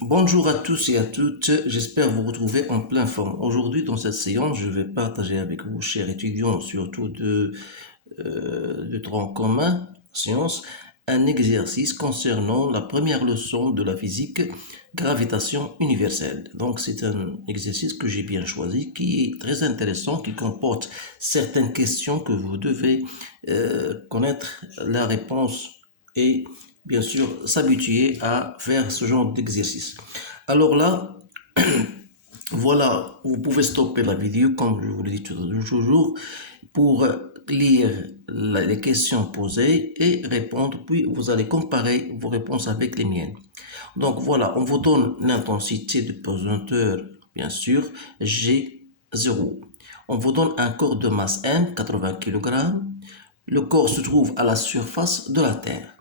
Bonjour à tous et à toutes, j'espère vous retrouver en pleine forme. Aujourd'hui, dans cette séance, je vais partager avec vous, chers étudiants, surtout de tronc commun, sciences, un exercice concernant la première leçon de la physique, gravitation universelle. Donc, c'est un exercice que j'ai bien choisi, qui est très intéressant, qui comporte certaines questions que vous devez connaître la réponse et bien sûr s'habituer à faire ce genre d'exercice. Alors là, voilà, vous pouvez stopper la vidéo comme je vous l'ai dit toujours pour lire les questions posées et répondre, puis vous allez comparer vos réponses avec les miennes. Donc voilà, on vous donne l'intensité de pesanteur, bien sûr, G0. On vous donne un corps de masse M, 80 kg. Le corps se trouve à la surface de la Terre.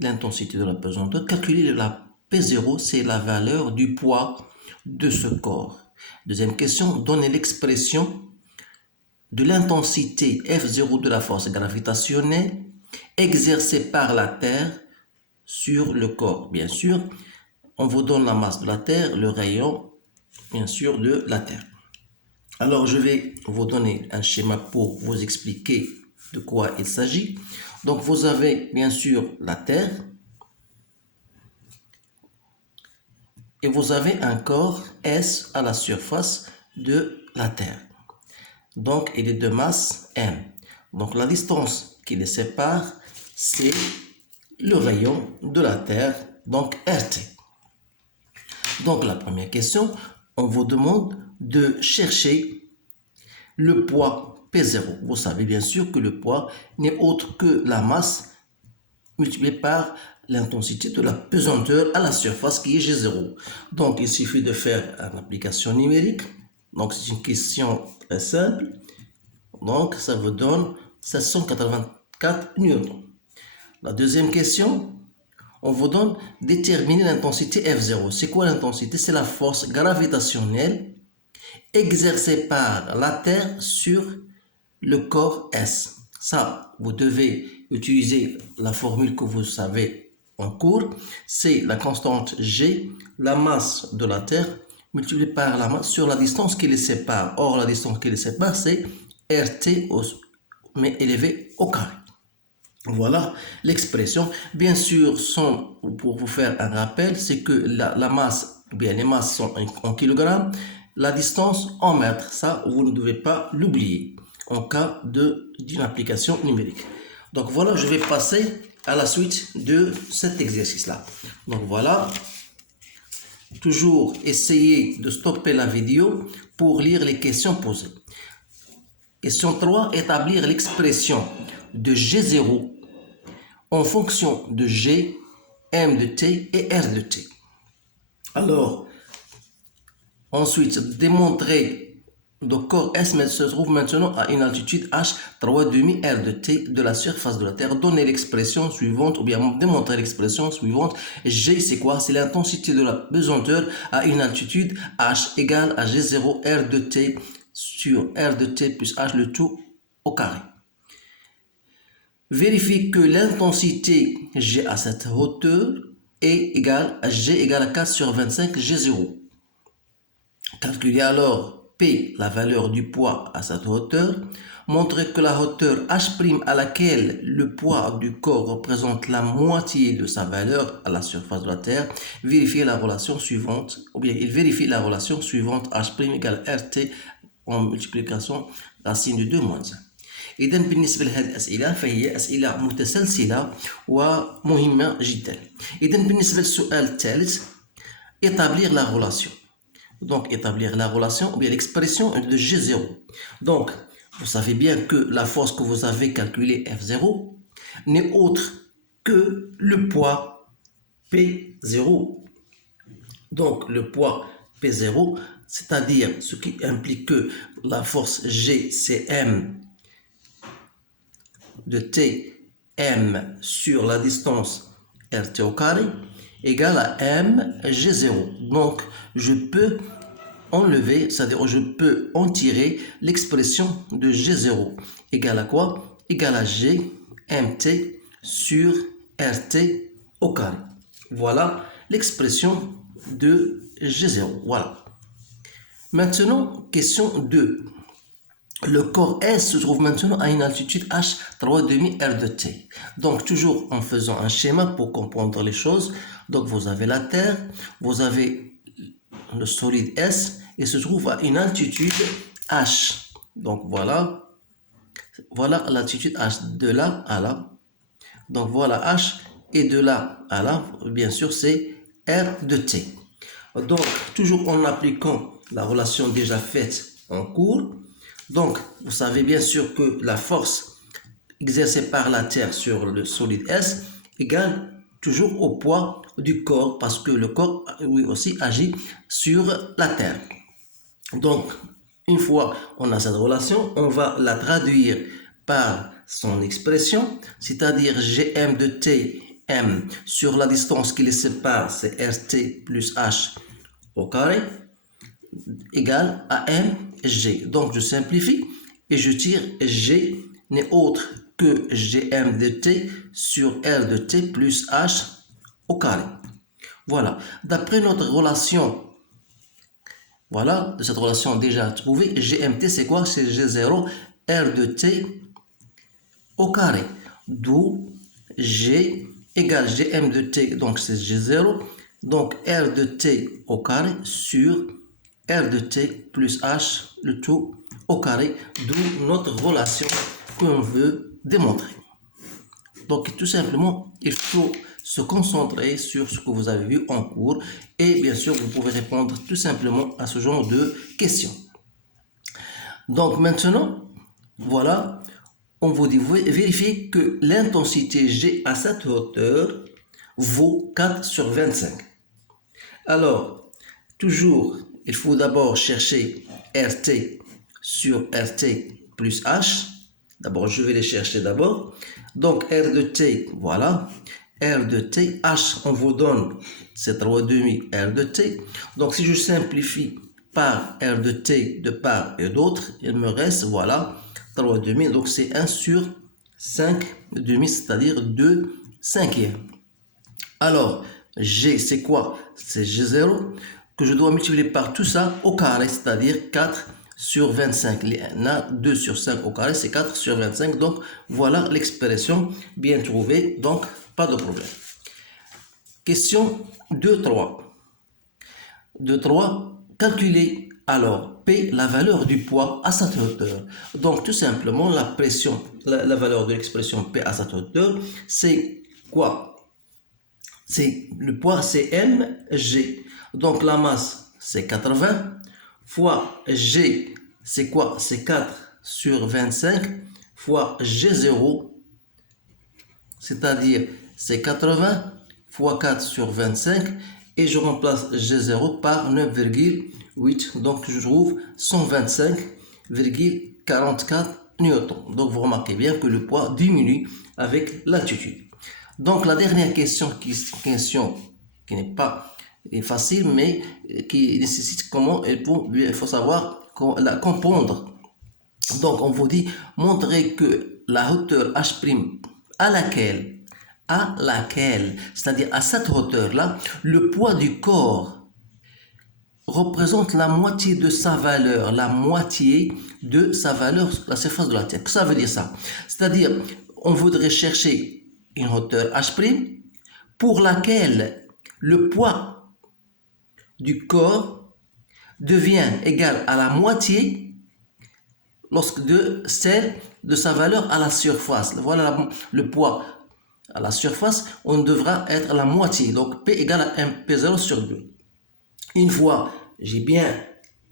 L'intensité de la pesanteur, calculer la P0, c'est la valeur du poids de ce corps. Deuxième question, donnez l'expression de l'intensité F0 de la force gravitationnelle exercée par la Terre sur le corps. Bien sûr, on vous donne la masse de la Terre, le rayon, bien sûr, de la Terre. Alors, je vais vous donner un schéma pour vous expliquer de quoi il s'agit. Donc, vous avez bien sûr la Terre et vous avez un corps S à la surface de la Terre. Donc, il est de masse M. Donc, la distance qui les sépare, c'est le rayon de la Terre, donc RT. Donc, la première question, on vous demande de chercher le poids P0. Vous savez bien sûr que le poids n'est autre que la masse multipliée par l'intensité de la pesanteur à la surface qui est G0. Donc, il suffit de faire une application numérique. Donc, c'est une question très simple. Donc, ça vous donne 784 newtons. La deuxième question, on vous donne déterminer l'intensité F0. C'est quoi l'intensité? C'est la force gravitationnelle exercée par la Terre sur le corps S. Ça, vous devez utiliser la formule que vous savez en cours. C'est la constante G, la masse de la Terre, multipliée par la masse sur la distance qui les sépare. Or, la distance qui les sépare, c'est RT, mais élevé au carré. Voilà l'expression. Bien sûr, pour vous faire un rappel, c'est que la masse, bien les masses sont en kilogrammes, la distance en mètres. Ça, vous ne devez pas l'oublier en cas d'une application numérique. Donc voilà, je vais passer à la suite de cet exercice-là. Donc voilà, toujours essayez de stopper la vidéo pour lire les questions posées. Question 3, établir l'expression de G0 en fonction de G, M de T et R de T. Alors, ensuite, démontrer le corps S se trouve maintenant à une altitude H, 3,5 R de T de la surface de la Terre. Donnez l'expression suivante, ou bien démontrer l'expression suivante. G, c'est quoi? C'est l'intensité de la pesanteur à une altitude H égale à G0 R de T sur R de T plus H, le tout au carré. Vérifie que l'intensité G à cette hauteur est égale à G égale à 4 sur 25 G0. Calculez alors P, la valeur du poids à cette hauteur. Montrez que la hauteur H' à laquelle le poids du corps représente la moitié de sa valeur à la surface de la Terre. Vérifiez la relation suivante, ou bien il vérifie la relation suivante H' égale RT en multiplication racine de 2 moins 1. إذا بالنسبة لهذه الأسئلة فهي أسئلة متسلسلة ومهمة جدا. إذا بالنسبة للسؤال الثالث établir la relation. Donc établir la relation ou bien l'expression de G0. Donc vous savez bien que la force que vous avez calculée F0 n'est autre que le poids P0. Donc le poids P0, c'est-à-dire ce qui implique que la force G c'est M de T, M sur la distance RT au carré égale à M G0. Donc, je peux enlever, c'est-à-dire je peux en tirer l'expression de G0 égale à quoi? Égale à G MT sur RT au carré. Voilà l'expression de G0. Voilà. Maintenant, question 2. Le corps S se trouve maintenant à une altitude h 3,5 r de t. Donc, toujours en faisant un schéma pour comprendre les choses. Donc, vous avez la Terre, vous avez le solide S et se trouve à une altitude h. Donc, voilà l'altitude h de là à là. Donc, voilà h et de là à là, bien sûr, c'est r de t. Donc, toujours en appliquant la relation déjà faite en cours. Donc, vous savez bien sûr que la force exercée par la Terre sur le solide S égale toujours au poids du corps parce que le corps, lui aussi, agit sur la Terre. Donc, une fois on a cette relation, on va la traduire par son expression, c'est-à-dire Gm de T, M, sur la distance qui les sépare, c'est RT plus H au carré, égale à mg. Donc je simplifie et je tire g n'est autre que gm de t sur r de t plus h au carré. Voilà. D'après notre relation, voilà, de cette relation déjà trouvée, gmt c'est quoi? C'est g0 r de t au carré. D'où g égale gm de t, donc c'est g0, donc r de t au carré sur r de t plus h, le tout au carré, d'où notre relation qu'on veut démontrer. Donc tout simplement, il faut se concentrer sur ce que vous avez vu en cours et bien sûr, vous pouvez répondre tout simplement à ce genre de questions. Donc maintenant, voilà, on vous dit vérifier que l'intensité G à cette hauteur vaut 4 sur 25. Alors, toujours, il faut d'abord chercher RT sur RT plus H. D'abord, je vais les chercher d'abord. Donc, R de T, voilà. R de T, H, on vous donne, c'est 3,5 R de T. Donc, si je simplifie par R de T de part et d'autre, il me reste, voilà, 3,5. Donc, c'est 1 sur 5,5, c'est-à-dire 2 cinquièmes. Alors, G, c'est quoi? C'est G0 que je dois multiplier par tout ça au carré, c'est-à-dire 4 sur 25. Il y en a 2 sur 5 au carré, c'est 4 sur 25. Donc, voilà l'expression bien trouvée. Donc, pas de problème. Question 2.3. 2.3. Calculer alors P, la valeur du poids à cette hauteur. Donc, tout simplement, la pression, la valeur de l'expression P à cette hauteur, c'est quoi? C'est le poids, c'est mg. Donc la masse, c'est 80 fois g, c'est quoi? C'est 4 sur 25 fois g0, c'est-à-dire c'est 80 fois 4 sur 25 et je remplace g0 par 9,8. Donc je trouve 125,44 newtons. Donc vous remarquez bien que le poids diminue avec l'altitude. Donc la dernière question qui n'est pas facile, mais qui nécessite comment il faut savoir la comprendre. Donc on vous dit montrer que la hauteur h' à laquelle, c'est-à-dire à cette hauteur-là, le poids du corps représente la moitié de sa valeur, la surface de la Terre. Ça veut dire ça. C'est-à-dire, on voudrait chercher une hauteur h' pour laquelle le poids du corps devient égal à la moitié de celle de sa valeur à la surface. Voilà le poids à la surface, on devra être la moitié. Donc P égale à P0 sur 2. Une fois j'ai bien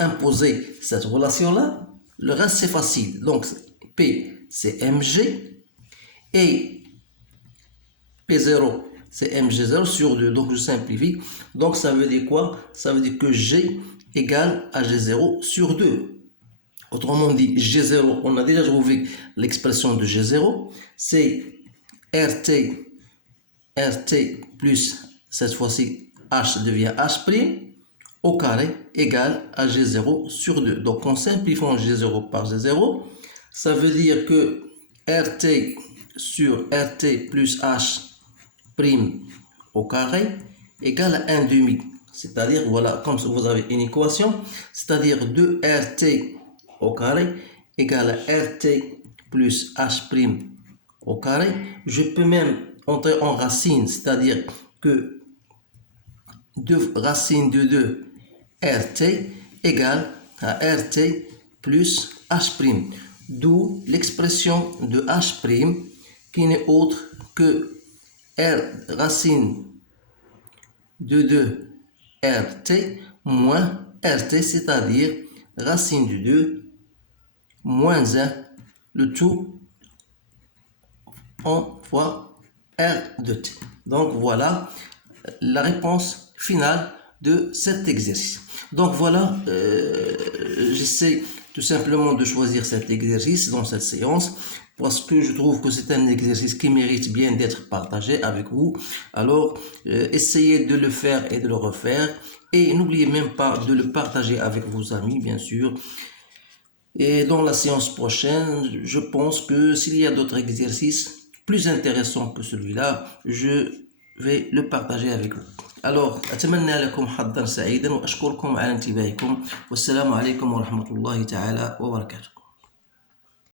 imposé cette relation-là, le reste c'est facile. Donc P c'est mg et P0, c'est mg0 sur 2. Donc, je simplifie. Donc, ça veut dire quoi? Ça veut dire que G égale à G0 sur 2. Autrement dit, G0, on a déjà trouvé l'expression de G0. C'est RT plus, cette fois-ci, H devient H' au carré égale à G0 sur 2. Donc, en simplifiant G0 par G0, ça veut dire que RT sur RT plus H' au carré égale à 1 demi. c'est-à-dire, voilà, comme vous avez une équation, c'est-à-dire 2RT au carré égale à RT plus H' au carré. Je peux même entrer en racine, c'est-à-dire que 2 racine de 2 RT égale à RT plus H', d'où l'expression de H' qui n'est autre que R racine de 2 RT moins RT, c'est-à-dire racine de 2 moins 1, le tout en fois R de T. Donc voilà la réponse finale de cet exercice. Donc voilà, j'essaie tout simplement de choisir cet exercice dans cette séance parce que je trouve que c'est un exercice qui mérite bien d'être partagé avec vous. Alors, essayez de le faire et de le refaire et n'oubliez même pas de le partager avec vos amis, bien sûr. Et dans la séance prochaine, je pense que s'il y a d'autres exercices plus intéressants que celui-là, je vais le partager avec vous. Alors, أتمنى لكم حظا سعيدا وأشكركم على انتباهكم والسلام عليكم ورحمة الله تعالى وبركاته.